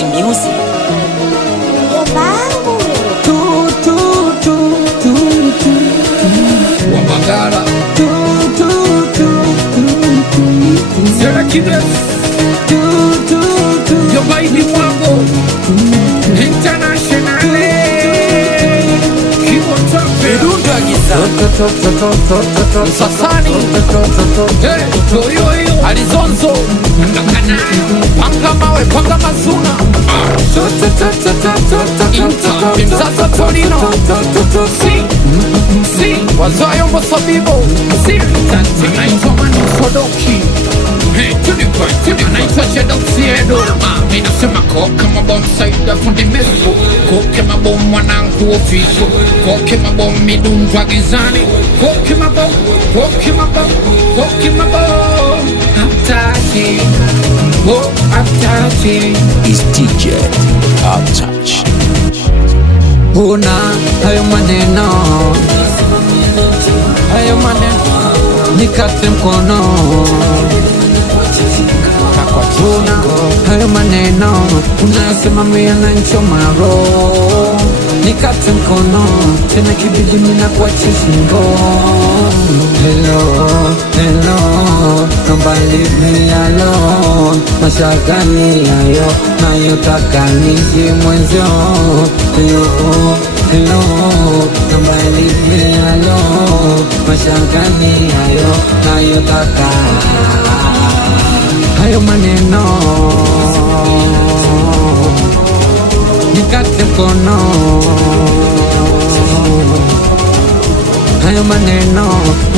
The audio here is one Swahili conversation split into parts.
Music. Wabagala Sera Kides Yobaidi Mwabo Internationale Kibo Trape Dunga Giza Sasani Toyoyo Alizonzo Panga Mawe Panga Mazuna Mzaza Torino Si Wazoyo Mbosabibo Si Naitoma Nusodoki Anaitwa Jedosiedo Minasema koke mabom saida fundi mesko Koke mabom mwanangu ofisho Koke mabom midundwa gizani Koke mabom Uptachi Uptachi is DJ Uptouch. Una hayo maneno nikate mkono Una hayo maneno unasema mia na nchoma roho nikate mkono tena kibidi mina kuache shingo Hello Nobody leave me alone Mashakani yayo nayotaka nishi mwenzio Hello Nobody leave me alone Mashakani yayo nayotaka hayo maneno nikate mkono hayo maneno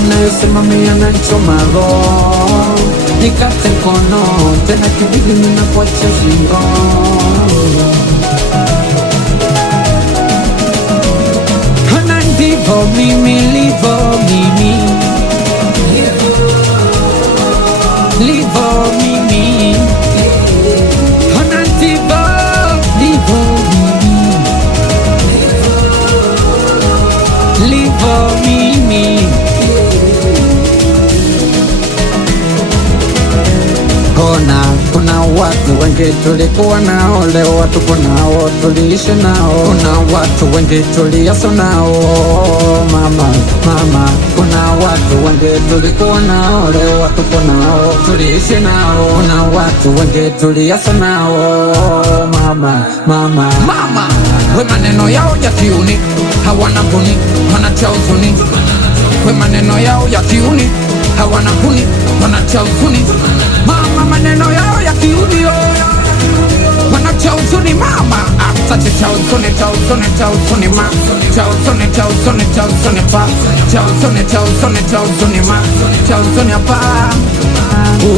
unayosema mia na nchoma roho nikate mkono tena kibidi mina kuacha shingo hana ndivo mimi livo mimi livo mimi hana ndivo livo mimi livo mimi kuna watu wengi tulikuwa nao leo watupo nao tuliishi nao kuna watu wengi tuliaso nao mama kuna watu wengi tulikuwa nao leo watupo nao tuliishi nao kuna watu wengi tuliaso nao mama we maneno yao ya kiuni hawana kuni wanatia uzuni we maneno yao ya kiuni hawana kuni wanatia uzuni mama maneno yao ya kiuni wanatia uzuni mama Tachi cha uzuni ma cha uzuni pa cha uzuni ma cha uzuni pa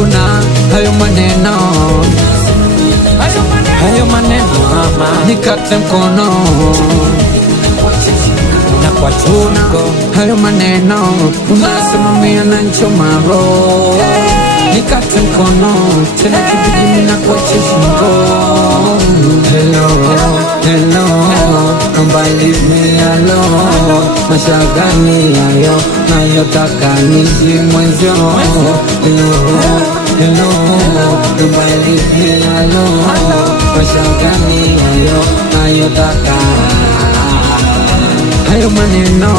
una hayo maneno mama nikate mkono na kwa chungo hayo maneno unasema mia na nchoma roho nikate mkono tena kibidi mina kuache shingo Hello Nobody leave me alone Mashagani yayo nayotaka nishi mwenzio Hello Nobody leave me alone Mashagani yayo nayotaka hayo maneno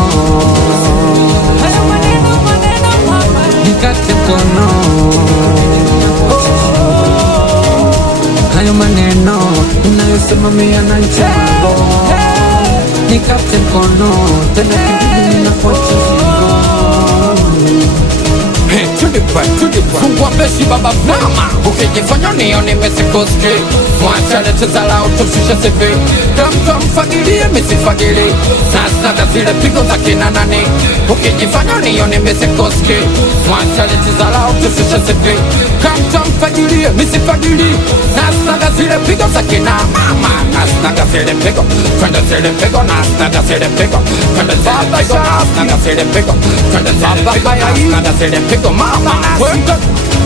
nikate mkono hayo maneno unayosema mia na nchama nikate mkono tena kibidi nina kuacha shingo Fungua beshi baba mama ukijifanya nione mesikoski mwacha lete zala utufisha sivi Tamtam fagilie misifagili sasa gazile pigo za kina nani ukijifanya nione mesikoski mwacha lete zala utufisha sivi Tamtam fagilie misifagili sasa gazile pigo za kina mama Nasta gazile pigo Twende zile pigo Nasta gazile pigo Twende zile pigo Nasta gazile pigo Twende zile pigo Nasta gazile pigo mama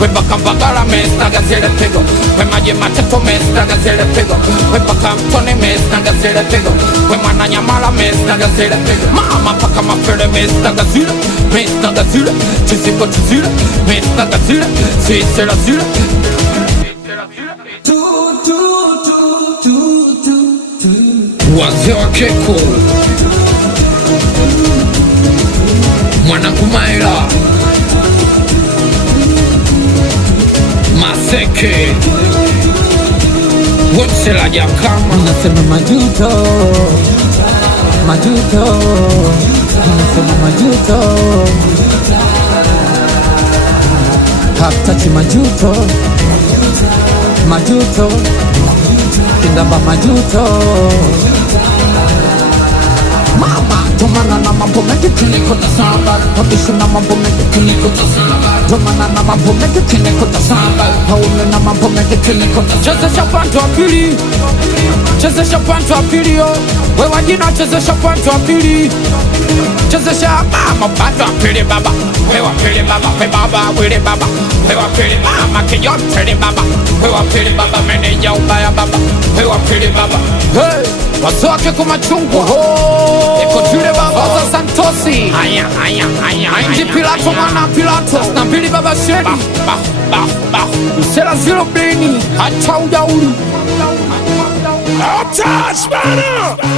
We baka mbagala mesta gazele pego We maji mateto mesta gazele pego We baka mtone mesta gazele pego We mwana nyamala mesta gazele pego Mama paka mapele mesta gazele Chiziko chizile mesta gazele Sisela zile Keko mwanangu Maila Maseke Wemsela Jakama Unasema majuto, majuto, unasema majuto, haptachi majuto, majuto, kindamba majuto. Mama, tomana na mambo mengi kiniko tasamba Habishi na mambo mengi kiniko tasamba Tomana na mambo mengi kiniko tasamba Haume na mambo mengi kiniko tasamba Chezesha panto wa pili Chezesha panto wa pili yo Wewa jina chezesha panto wa pili Chezesha mama panto wa pili baba Wewa pili baba, we baba, wili baba Wewa pili mama, kinyo pili baba Wewa pili baba, meneja ubaya baba Wewa pili baba Hey, wasoke kumachungu Eko jule baba za Santosi Ainji Pilato mwana Pilato Na pili baba Shedi Usela zero blini Hacha ujauli Touch, man!